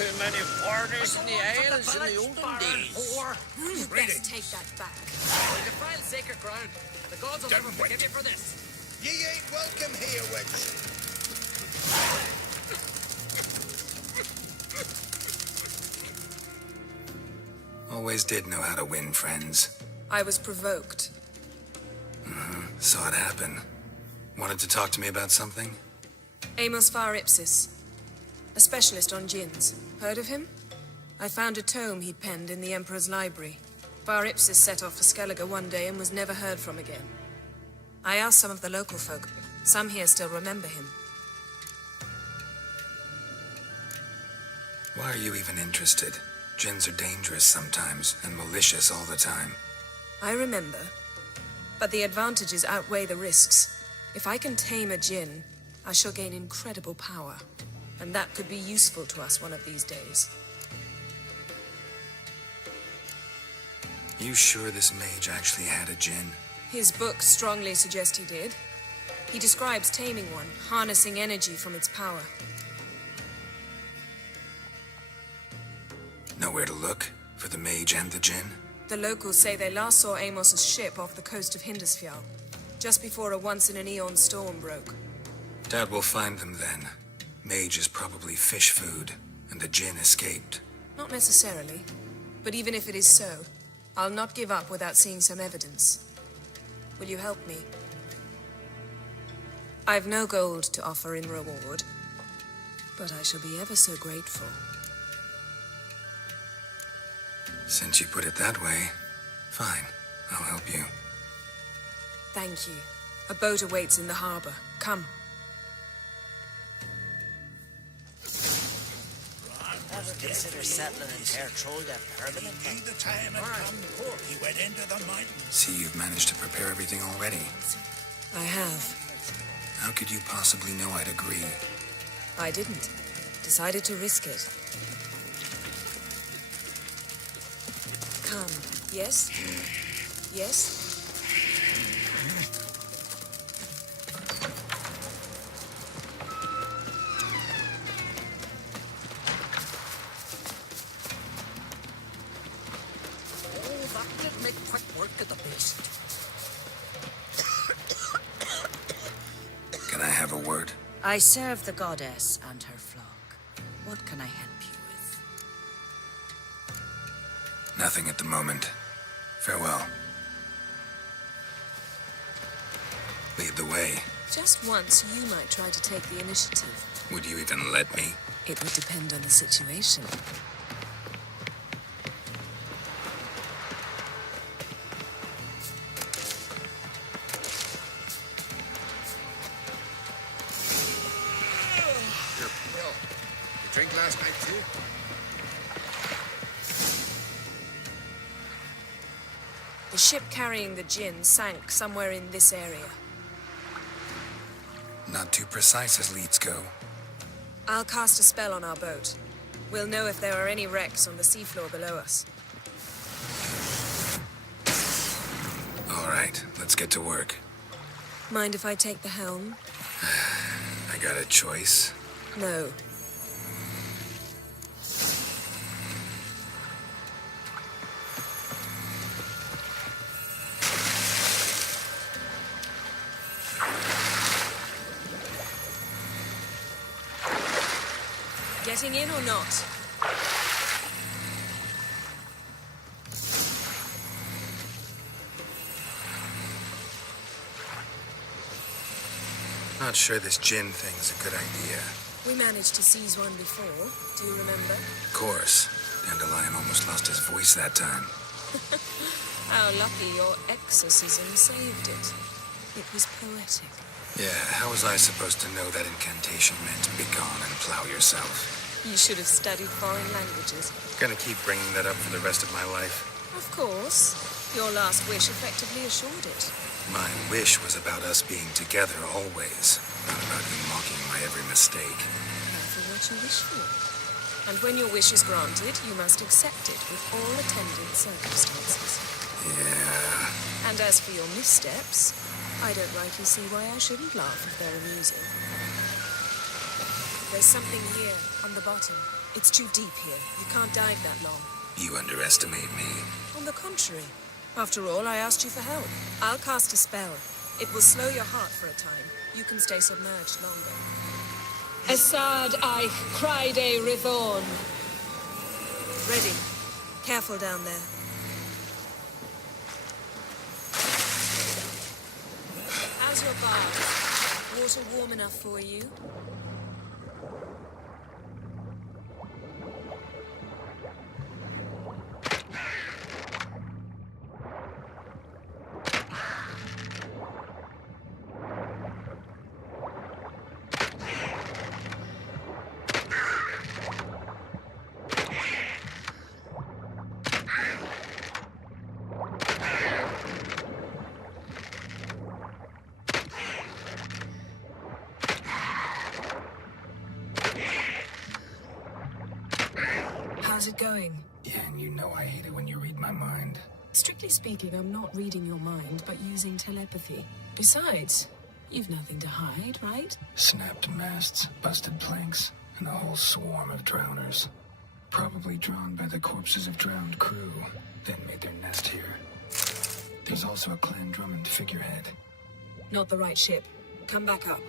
too many foreigners in the isles in the olden days. You best take that back. You defile sacred ground. The gods will never forgive you for this. Ye ain't welcome here, witch. Always did know how to win friends. I was provoked. Saw it happen. Wanted to talk to me about something? Amos Var Ipsis, a specialist on djinns. Heard of him? I found a tome he'd penned in the Emperor's library. Var Ipsis set off for Skellige one day and was never heard from again. I asked some of the local folk. Some here still remember him. Why are you even interested? Djinns are dangerous sometimes, and malicious all the time. I remember. But the advantages outweigh the risks. If I can tame a djinn, I shall gain incredible power. And that could be useful to us one of these days. You sure this mage actually had a djinn? His books strongly suggest he did. He describes taming one, harnessing energy from its power. Nowhere to look for the mage and the djinn? The locals say they last saw Amos's ship off the coast of Hindusfjall, just before a once-in-an-eon storm broke. Doubt we'll find them then. Mage is probably fish food, and the djinn escaped. Not necessarily. But even if it is so, I'll not give up without seeing some evidence. Will you help me? I've no gold to offer in reward, but I shall be ever so grateful. Since you put it that way, fine. I'll help you. Thank you. A boat awaits in the harbor. Come. Ever consider settling in Ter Troida permanently? The time had come. He went into the mountains. See, you've managed to prepare everything already. I have. How could you possibly know I'd agree? I didn't. Decided to risk it. Come. Yes? Yes? Oh, that did make quick work of the beast. Can I have a word? I serve the goddess and her flock. What can I help you with? Nothing at the moment. Farewell. Lead the way. Just once, you might try to take the initiative. Would you even let me? It would depend on the situation. You drink last night too? The ship carrying the djinn sank somewhere in this area. Not too precise as leads go. I'll cast a spell on our boat. We'll know if there are any wrecks on the seafloor below us. All right, let's get to work. Mind if I take the helm? I got a choice. No. Getting in or not? Not sure this djinn thing's a good idea. We managed to seize one before. Do you remember? Of course. Dandelion almost lost his voice that time. How lucky your exorcism saved it. It was poetic. Yeah, how was I supposed to know that incantation meant begone and plow yourself? You should have studied foreign languages. Gonna keep bringing that up for the rest of my life. Of course. Your last wish effectively assured it. My wish was about us being together always, not about you mocking my every mistake. Careful what you wish for. And when your wish is granted, you must accept it with all attendant circumstances. Yeah. And as for your missteps, I don't rightly see why I shouldn't laugh if they're amusing. There's something here, on the bottom. It's too deep here. You can't dive that long. You underestimate me. On the contrary. After all, I asked you for help. I'll cast a spell. It will slow your heart for a time. You can stay submerged longer. Esad Eich Cryde Rithorn. Ready. Careful down there. How's your bath? Water warm enough for you? How's it going? Yeah, and you know I hate it when you read my mind. Strictly speaking, I'm not reading your mind, but using telepathy. Besides, you've nothing to hide, right? Snapped masts, busted planks, and a whole swarm of drowners. Probably drawn by the corpses of drowned crew, then made their nest here. There's also a Clan Drummond figurehead. Not the right ship. Come back up.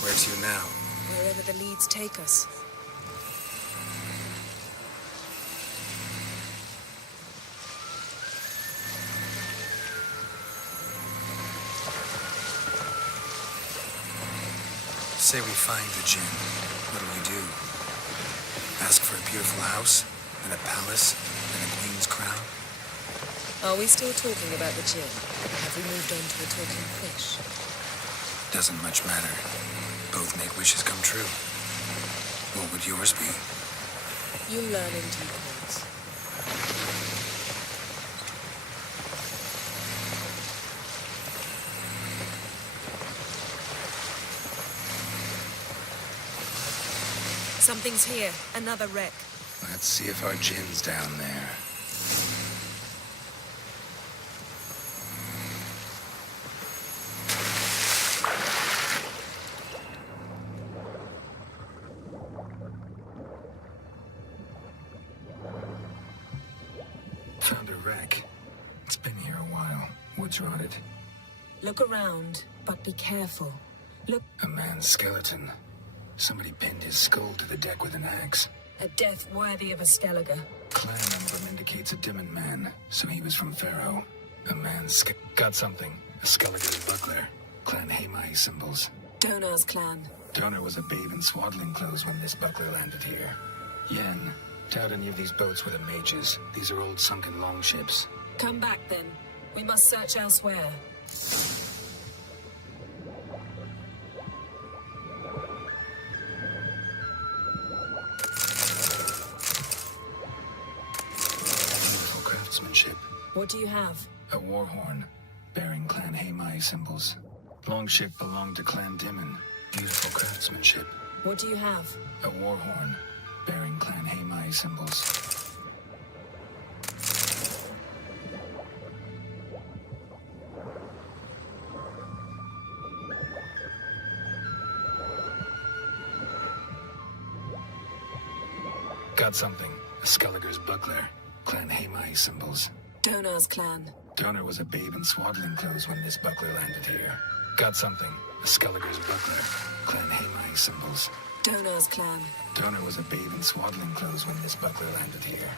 Where to now? Wherever the leads take us. Say we find the Jinn. What do we do? Ask for a beautiful house, and a palace, and a queen's crown? Are we still talking about the Jinn? Have we moved on to a talking fish? Doesn't much matter. Both make wishes come true. What would yours be? You'll learn in due course. Something's here. Another wreck. Let's see if our Jinn's down there. Found a wreck. It's been here a while. Wood's rotted. Look around, but be careful. Look, A man's skeleton. Somebody pinned his skull to the deck with an axe. a death worthy of a Skellige. Clan emblem indicates a Dimon man, so he was from Pharaoh. A man's got something. A Skellige's buckler. Clan Hamai symbols. Donar's clan. Donor was a babe in swaddling clothes when this buckler landed here. Yen, doubt any of these boats were the mages. These are old sunken longships. Come back then. We must search elsewhere. Beautiful craftsmanship. What do you have? A war horn, bearing Clan Hamai symbols. Longship belonged to Clan Dimon. Beautiful craftsmanship. What do you have? A war horn, bearing Clan Hamai symbols. Got something. A Skellige's buckler. Clan Hamai symbols. Donar's clan. Donor was a babe in swaddling clothes when this buckler landed here. Got something. The Skelliger's buckler. Clan Hamai symbols. Donar's clan. Donar was a babe in swaddling clothes when this buckler landed here.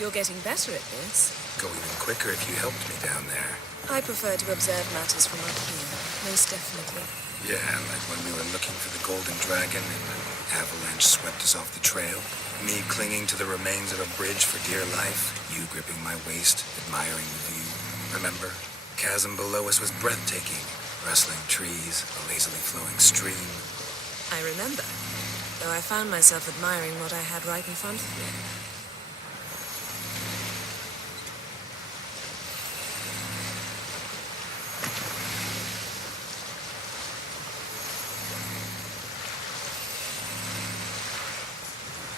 You're getting better at this. Go even quicker if you helped me down there. I prefer to observe matters from up here, most definitely. Yeah, like when we were looking for the Golden Dragon and an avalanche swept us off the trail. Me clinging to the remains of a bridge for dear life. You gripping my waist, admiring the view. Remember? Chasm below us was breathtaking. Rustling trees, a lazily flowing stream. I remember, though I found myself admiring what I had right in front of me.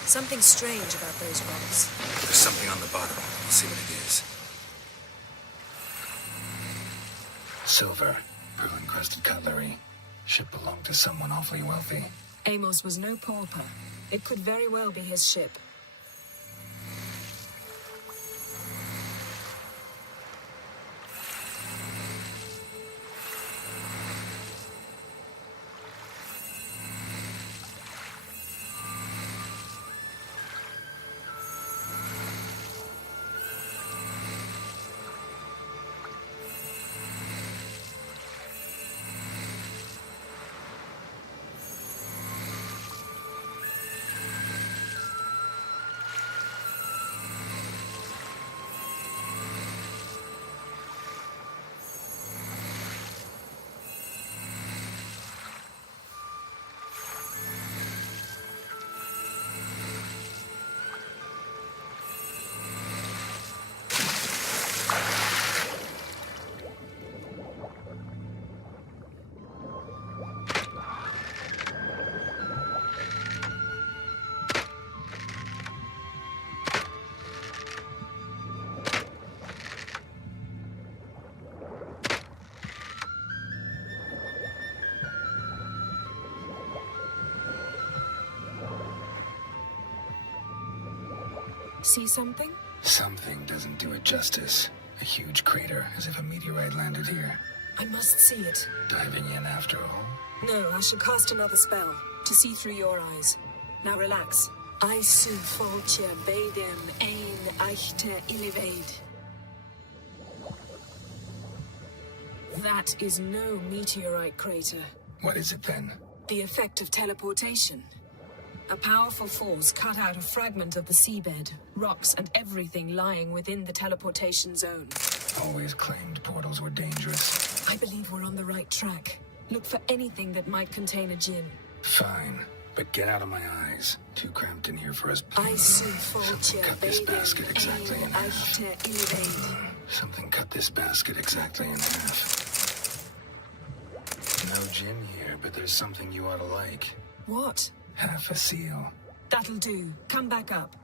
Something strange about those rocks. There's something on the bottom. We'll see what it is. Silver, pearl-encrusted cutlery. Ship belonged to someone awfully wealthy. Amos was no pauper. It could very well be his ship. See something? Something doesn't do it justice. A huge crater, as if a meteorite landed here. I must see it. Diving in after all? No, I shall cast another spell to see through your eyes. Now relax. I su foltje bedem ein eichte illiveid. That is no meteorite crater. What is it then? The effect of teleportation. A powerful force cut out a fragment of the seabed, rocks and everything lying within the teleportation zone. Always claimed portals were dangerous. I believe we're on the right track. Look for anything that might contain a djinn. Fine, but get out of my eyes. Too cramped in here for us. I see Something cut this basket exactly in half. Something cut this basket exactly in half. No gin here, but there's something you ought to like. What? Half a seal. That'll do. Come back up.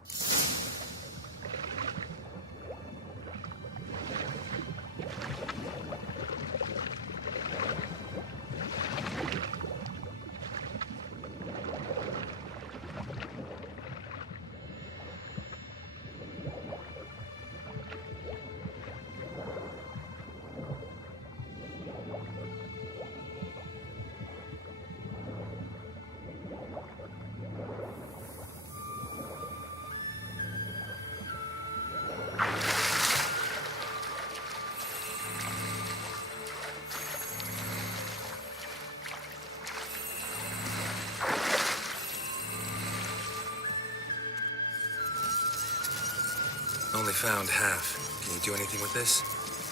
Only found half. Can you do anything with this?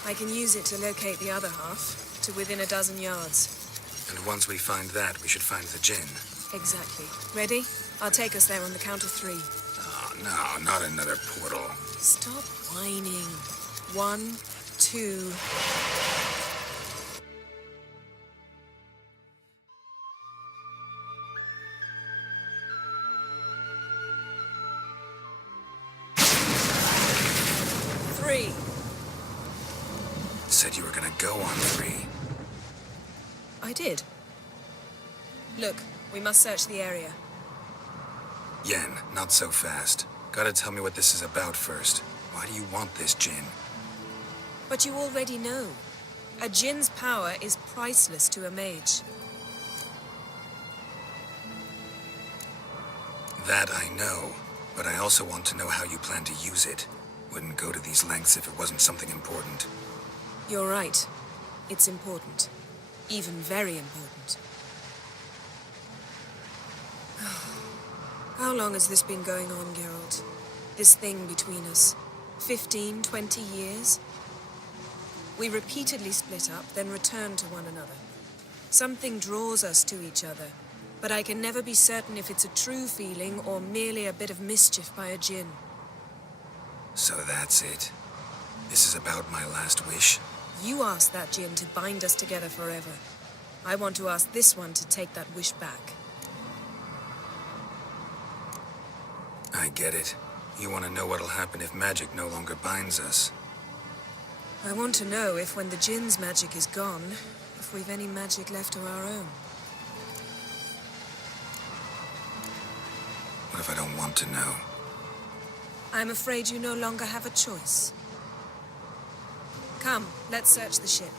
I can use it to locate the other half, to within a dozen yards. And once we find that, we should find the gin. Exactly. Ready? I'll take us there on the count of 3. Oh, no, not another portal. Stop whining. 1, 2... Said you were gonna go on 3. I did. Look, we must search the area. Yen, not so fast. Gotta tell me what this is about first. Why do you want this Jinn? But you already know. A Jinn's power is priceless to a mage. That I know, but I also want to know how you plan to use it. Wouldn't go to these lengths if it wasn't something important. You're right. It's important. Even very important. How long has this been going on, Geralt? This thing between us? 15, 20 years? We repeatedly split up, then returned to one another. Something draws us to each other, but I can never be certain if it's a true feeling or merely a bit of mischief by a Jinn. So that's it. This is about my last wish? You asked that Jinn to bind us together forever. I want to ask this one to take that wish back. I get it. You want to know what'll happen if magic no longer binds us. I want to know if when the Jinn's magic is gone, if we've any magic left of our own. What if I don't want to know? I'm afraid you no longer have a choice. Come, let's search the ship.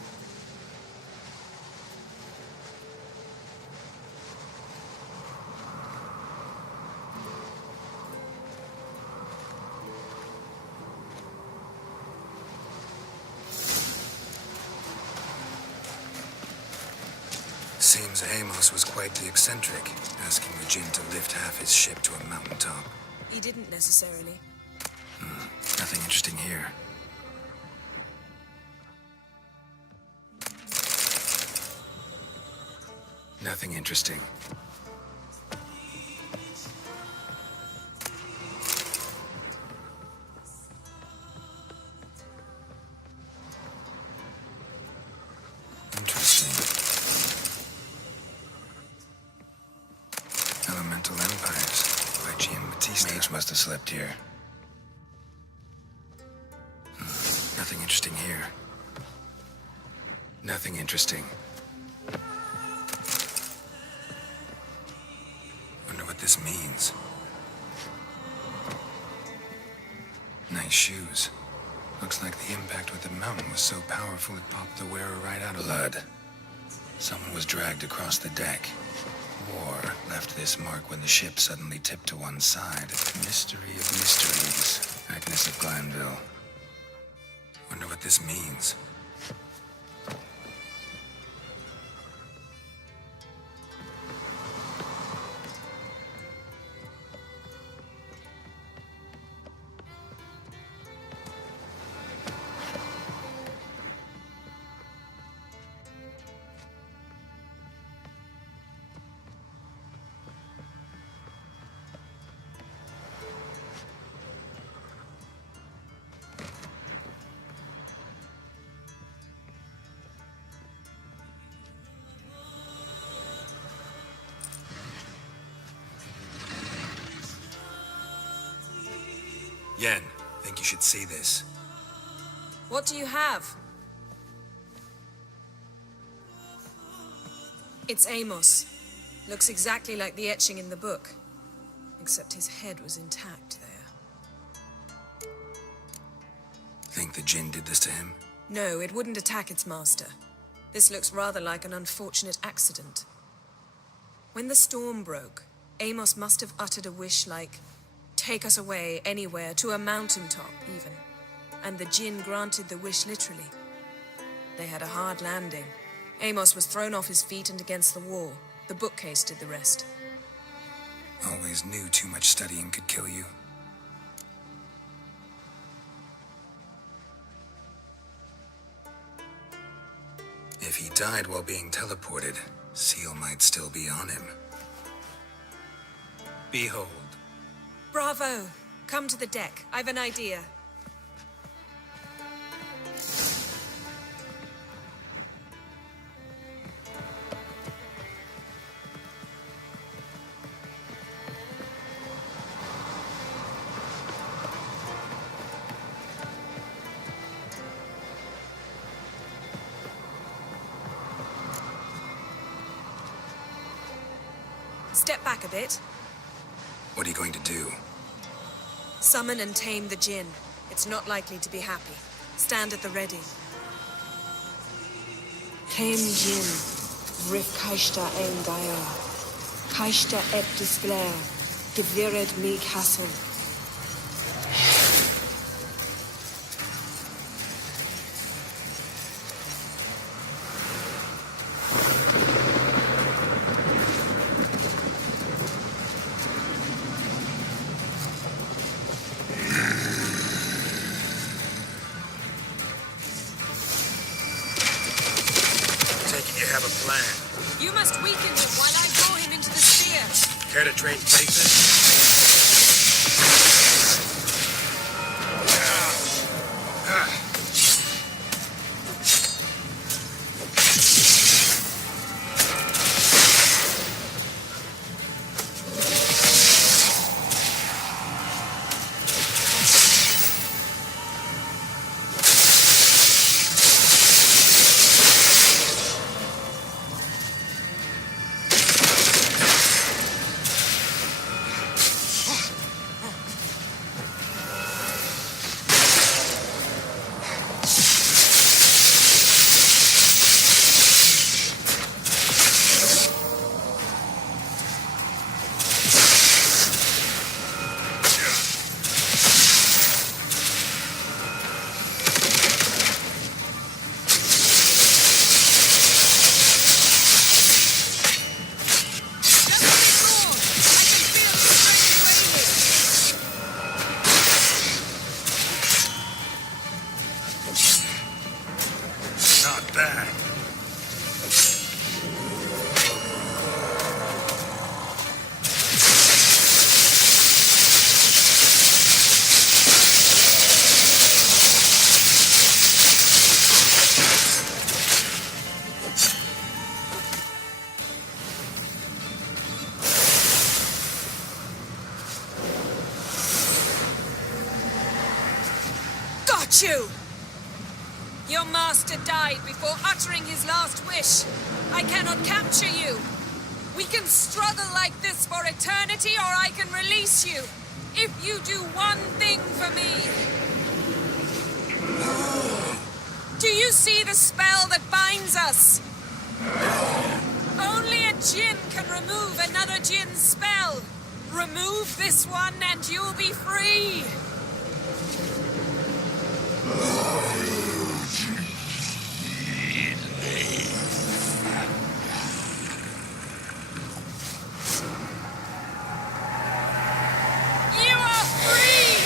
Seems Amos was quite the eccentric, asking the Jinn to lift half his ship to a mountaintop. He didn't necessarily. Nothing interesting here. Nothing interesting. Interesting. Elemental Empires by Giambattista. Mage must have slept here. Nothing interesting here. Nothing interesting. Wonder what this means. Nice shoes. Looks like the impact with the mountain was so powerful it popped the wearer right out of blood. Someone was dragged across the deck. War left this mark when the ship suddenly tipped to one side. Mystery of mysteries. Agnes of Glanville. Wonder what this means. Yen, think you should see this. What do you have? It's Amos. Looks exactly like the etching in the book. Except his head was intact there. Think the Jinn did this to him? No, it wouldn't attack its master. This looks rather like an unfortunate accident. When the storm broke, Amos must have uttered a wish like, "Take us away, anywhere, to a mountaintop, even." And the Jinn granted the wish literally. They had a hard landing. Amos was thrown off his feet and against the wall. The bookcase did the rest. Always knew too much studying could kill you. If he died while being teleported, Seal might still be on him. Behold. Bravo! Come to the deck. I've an idea. Step back a bit. What are you going to do? Summon and tame the Jinn. It's not likely to be happy. Stand at the ready. Tame Jinn. Rif Kaishta en Gaia. Kaishta et Displair. Gevired mig Hassel. You have a plan. You must weaken him while I draw him into the sphere. Care to trade places? Not bad. Got you! Your master died before uttering his last wish. I cannot capture you. We can struggle like this for eternity, or I can release you. If you do one thing for me. Do you see the spell that binds us? Only a Jinn can remove another Jinn's spell. Remove this one and you'll be free. You are free!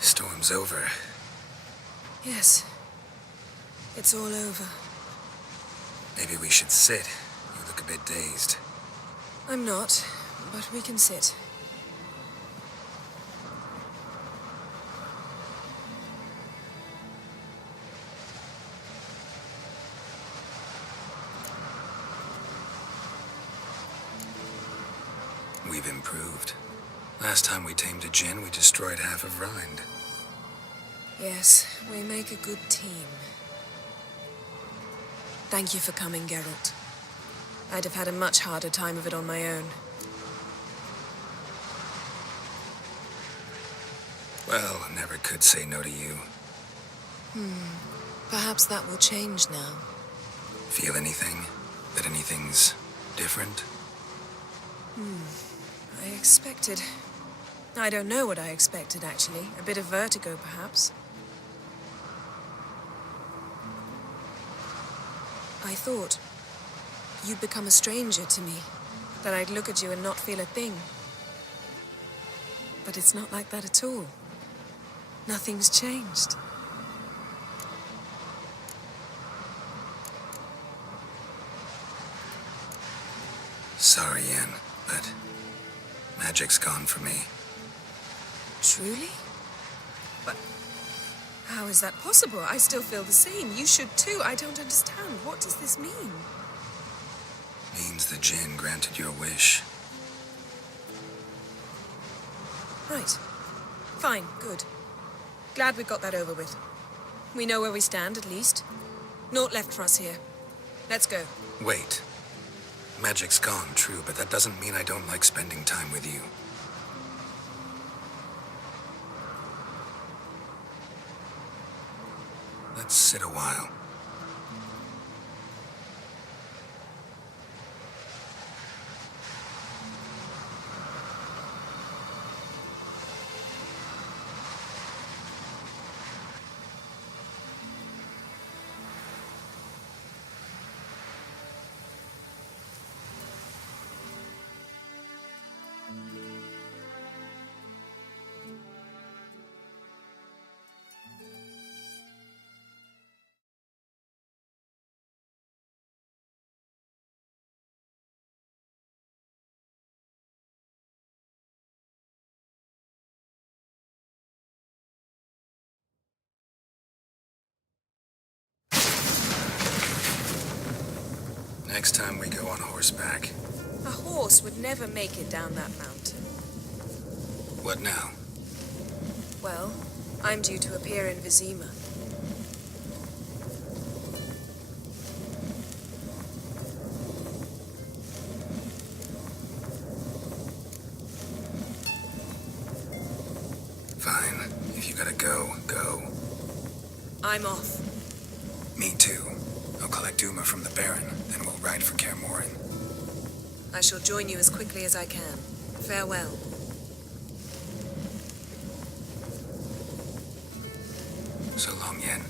Storm's over. Yes. It's all over. Maybe we should sit. You look a bit dazed. I'm not, but we can sit. We've improved. Last time we tamed a Jinn, we destroyed half of Rind. Yes, we make a good team. Thank you for coming, Geralt. I'd have had a much harder time of it on my own. Well, I never could say no to you. Perhaps that will change now. Feel anything? That anything's different? I expected... I don't know what I expected, actually. A bit of vertigo, perhaps. I thought you'd become a stranger to me, that I'd look at you and not feel a thing. But it's not like that at all. Nothing's changed. Sorry, Yen, but magic's gone for me. Truly? But how is that possible? I still feel the same. You should too. I don't understand. What does this mean? Means the Jinn granted your wish. Right. Fine, good. Glad we got that over with. We know where we stand, at least. Naught left for us here. Let's go. Wait. Magic's gone, true, but that doesn't mean I don't like spending time with you. Let's sit a while. Next time we go on horseback. A horse would never make it down that mountain. What now? Well, I'm due to appear in Vizima. Fine. If you gotta go, go. I'm off. Me too. I'll collect Uma from the Baron, then we'll ride for Kaer Morhen. I shall join you as quickly as I can. Farewell. So long, Yen.